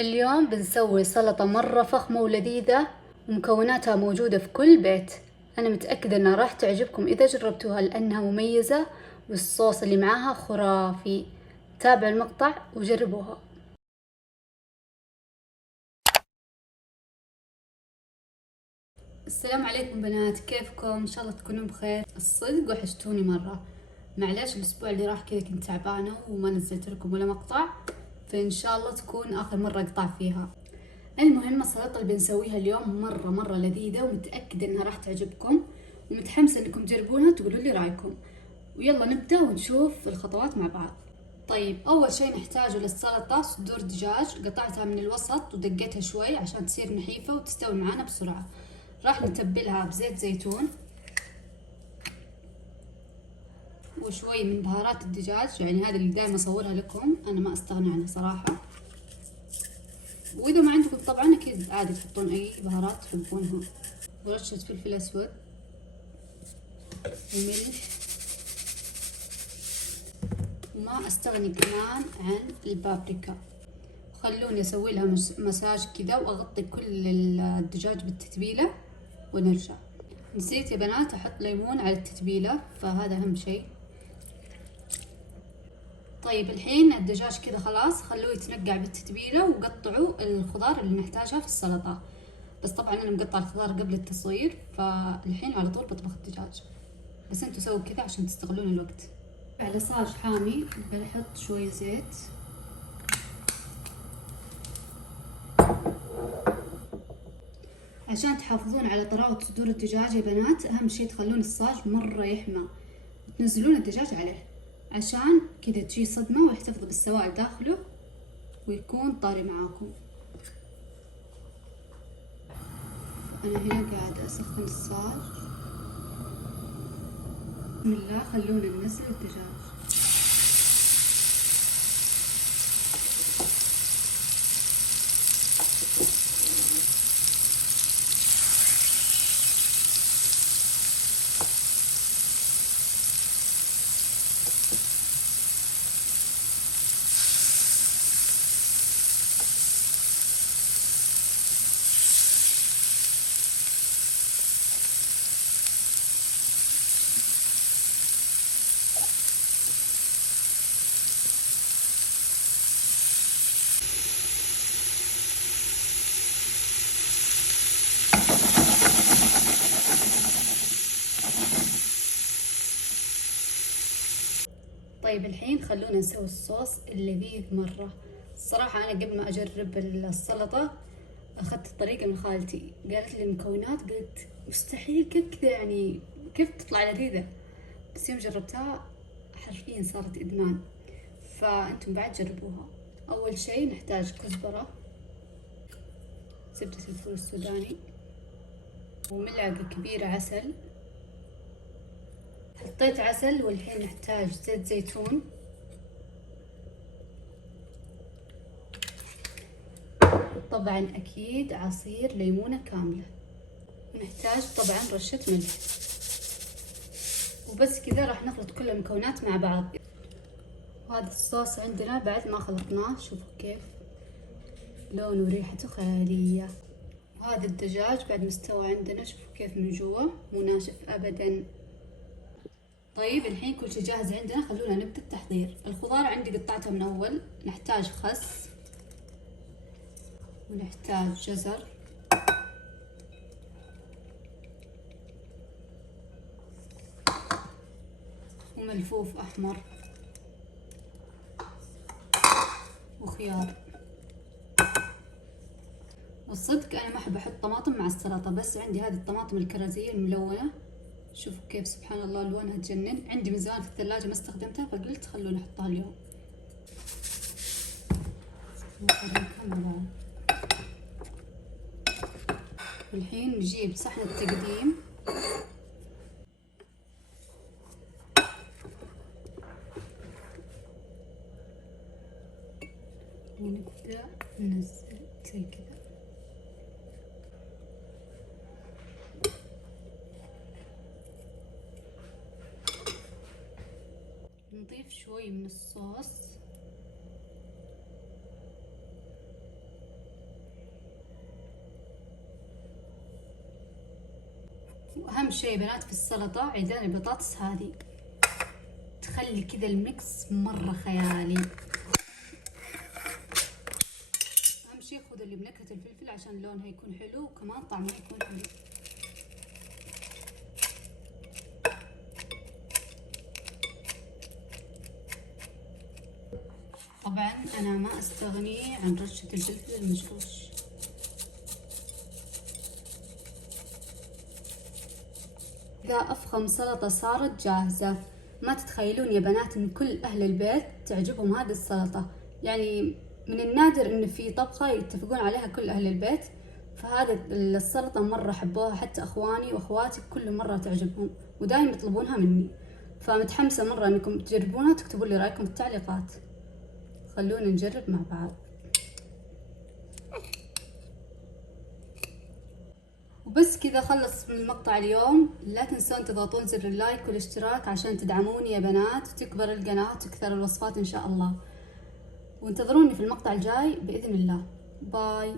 اليوم بنسوي سلطة مرة فخمة ولذيذة ومكوناتها موجودة في كل بيت. أنا متأكدة أنها راح تعجبكم إذا جربتوها لأنها مميزة والصوص اللي معاها خرافي. تابعوا المقطع وجربوها. السلام عليكم بنات، كيفكم؟ إن شاء الله تكونون بخير. الصدق وحشتوني مرة، معليش الأسبوع اللي راح كذا كنت تعبانة وما نزلت لكم ولا مقطع، فإن شاء الله تكون آخر مرة أقطع فيها. المهم السلطة اللي بنسويها اليوم مرة لذيذة ومتأكدة انها راح تعجبكم، ومتحمسة انكم تجربونها تقولوا لي رايكم. ويلا نبدأ ونشوف الخطوات مع بعض. طيب اول شي نحتاجه للسلطة صدور دجاج، قطعتها من الوسط ودقيتها شوي عشان تصير نحيفة وتستوي معانا بسرعة. راح نتبلها بزيت زيتون وشوي من بهارات الدجاج، يعني هذه اللي دائما اصورها لكم، انا ما استغنى عنها صراحة. واذا ما عندكم طبعا اكيد عادي تحطون اي بهارات تحبونها. ورشة فلفل اسود وملح. وما استغني كمان عن البابريكا. خلوني اسوي لها مساج كذا واغطي كل الدجاج بالتتبيلة ونرجع. نسيت يا بنات احط ليمون على التتبيلة، فهذا اهم شيء. طيب الحين الدجاج كذا خلاص، خلوه يتنقع بالتتبيلة وقطعوا الخضار اللي نحتاجها في السلطة. بس طبعا انا مقطع الخضار قبل التصوير، فالحين على طول بطبخ الدجاج، بس انتوا سووا كذا عشان تستغلون الوقت. على صاج حامي بنحط شوية زيت، عشان تحافظون على طراوة صدور الدجاج يا بنات. اهم شي تخلون الصاج مرة يحمى وتنزلون الدجاج عليه، عشان كذا تجي صدمة ويحتفظ بالسوائل داخله ويكون طاري معاكم. انا هنا قاعدة اسخن الصاج. بسم الله، خلونا ننزل الدجاج. طيب الحين خلونا نسوي الصوص اللذيذ مرة. الصراحة أنا قبل ما أجرب السلطة أخذت الطريقة من خالتي، قالت لي المكونات، قلت مستحيل كيف كذا، يعني كيف تطلع لذيذة؟ بس يوم جربتها حرفيا صارت إدمان، فأنتم بعد جربوها. أول شي نحتاج كزبرة، زبدة الفول السوداني، وملعقة كبيرة عسل. حطيت عسل، والحين نحتاج زيت زيتون، طبعا أكيد عصير ليمونة كاملة، ونحتاج طبعا رشة ملح. وبس كذا راح نخلط كل المكونات مع بعض. وهذا الصوص عندنا بعد ما خلطناه، شوفوا كيف لونه وريحته خيالية. وهذا الدجاج بعد ما استوى عندنا، شوفوا كيف من جوا مو ناشف أبدا. طيب الحين كل شي جاهز عندنا، خلونا نبدأ التحضير. الخضار عندي قطعتها من أول. نحتاج خس، ونحتاج جزر، وملفوف أحمر، وخيار. والصدق أنا ما أحب أحط طماطم مع السلطة، بس عندي هذه الطماطم الكرزية الملونة، شوفوا كيف سبحان الله ألوانها تجنن. عندي من زمان في الثلاجة ما استخدمتها، فقلت خلوني أحطها اليوم. والحين نجيب صحن التقديم، ونبدأ ننزل زي كذا. نضيف شوي من الصوص، واهم شيء بنات في السلطة عيدان البطاطس هذه تخلي كذا الميكس مرة خيالي. اهم شيء خذوا اللي بنكهة الفلفل عشان لونها يكون حلو وكمان طعمها يكون حلو. طبعا انا ما استغني عن رشة الفلفل المجروش. إذا أفخم سلطة صارت جاهزة. ما تتخيلون يا بنات إن كل أهل البيت تعجبهم هذه السلطة، يعني من النادر إن في طبخة يتفقون عليها كل أهل البيت، فهذا السلطة مرة حبوها، حتى أخواني وأخواتي كل مرة تعجبهم ودايم يطلبونها مني، فمتحمسة مرة إنكم تجربونها وتكتبوا لي رأيكم في التعليقات. خلونا نجرب مع بعض. وبس كذا خلص من المقطع اليوم. لا تنسون تضغطون زر اللايك والاشتراك عشان تدعموني يا بنات وتكبر القناة وتكثر الوصفات إن شاء الله، وانتظروني في المقطع الجاي بإذن الله. باي.